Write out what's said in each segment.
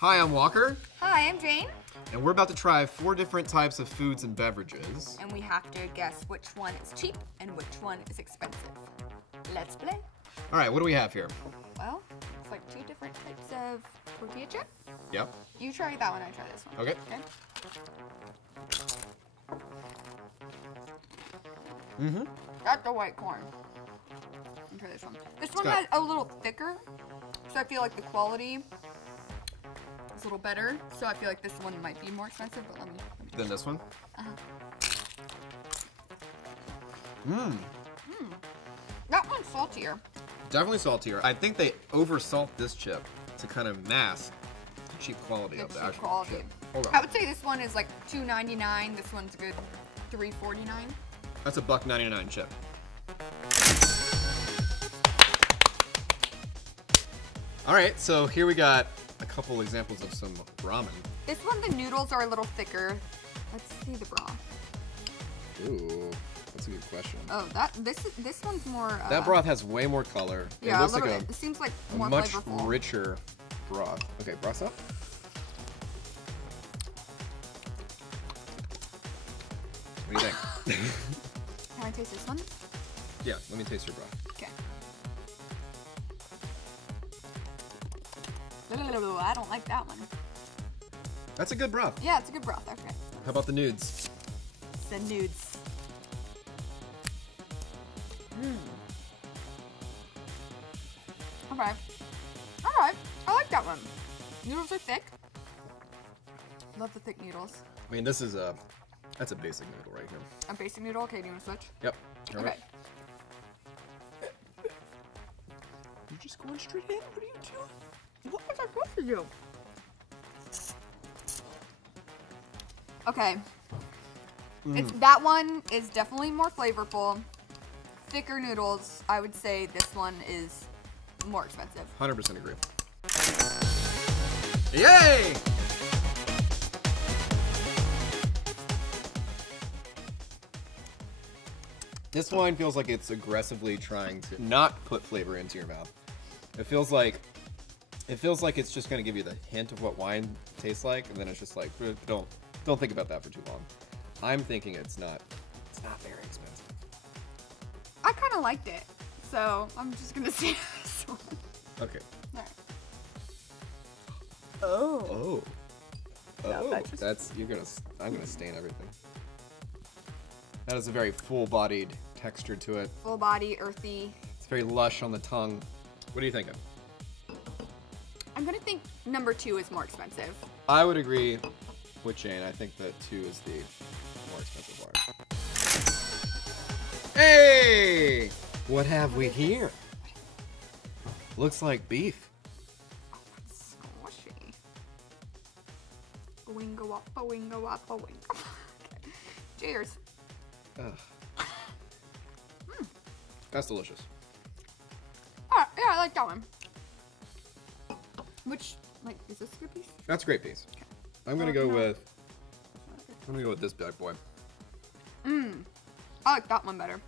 Hi, I'm Walker. Hi, I'm Jane. And we're about to try 4 different types of foods and beverages. And we have to guess which one is cheap and which one is expensive. Let's play. All right, what do we have here? Well, it's like 2 different types of tortilla chip. Yep. You try that one, I try this one. Okay. Mm-hmm. That's the white corn. You try this one. This one has a little thicker, so I feel like the quality is a little better. So I feel like this one might be more expensive, but let me Then this one? That one's saltier. Definitely saltier. I think they oversalt this chip to kind of mask the cheap quality of the actual chip. Hold on. I would say this one is like $2.99. This one's a good $3.49. That's a $1.99 chip. All right, so here we got a couple examples of some ramen. This one, the noodles are a little thicker. Let's see the broth. Ooh, that's a good question. Oh, this one's more. That broth has way more color. Yeah, it looks a little like bit. It seems like a more much flavorful. richer broth. Okay, broth's up. What do you think? Can I taste this one? Yeah, let me taste your broth. Okay. I don't like that one. That's a good broth. Yeah, it's a good broth. Okay. How about the nudes? The nudes. Okay. Alright. I like that one. Noodles are thick. Love the thick noodles. I mean, that's a basic noodle right here. A basic noodle? Okay, do you want to switch? Yep. All Okay. right. You're just going straight in? What are you doing? What was I supposed to do? Okay. That one is definitely more flavorful. Thicker noodles. I would say this one is more expensive. 100% agree. Yay! This wine feels like it's aggressively trying to not put flavor into your mouth. It feels like it's just gonna give you the hint of what wine tastes like, and then it's just like, don't think about that for too long. I'm thinking it's not very expensive. I kind of liked it, so I'm just gonna say this one. Okay. All right. Oh. No, I'm gonna stain everything. That is a very full-bodied texture to it. Full body, earthy. It's very lush on the tongue. What are you thinking? I'm gonna think number 2 is more expensive. I would agree with Jane. I think that 2 is the more expensive one. Hey! What have we here? Looks like beef. It's squishy. Winga wappa, winga wappa, winga. Okay. Cheers. Ugh. That's delicious. Alright, yeah, I like that one. Which, like, is this a good piece? That's a great piece. Okay. I'm gonna go with this bad boy. I like that one better.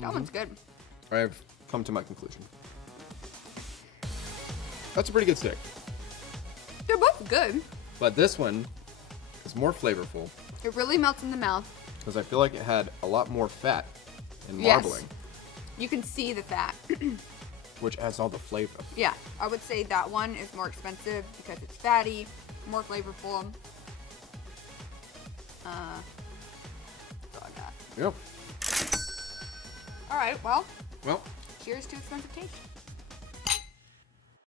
That one's good. I've come to my conclusion. That's a pretty good steak. They're both good. But this one is more flavorful It really melts in the mouth. because I feel like it had a lot more fat and marbling, You can see the fat. which adds all the flavor. Yeah, I would say that one is more expensive because it's fatty, more flavorful. That's all I got. Yep. All right, well, Well, cheers to expensive taste.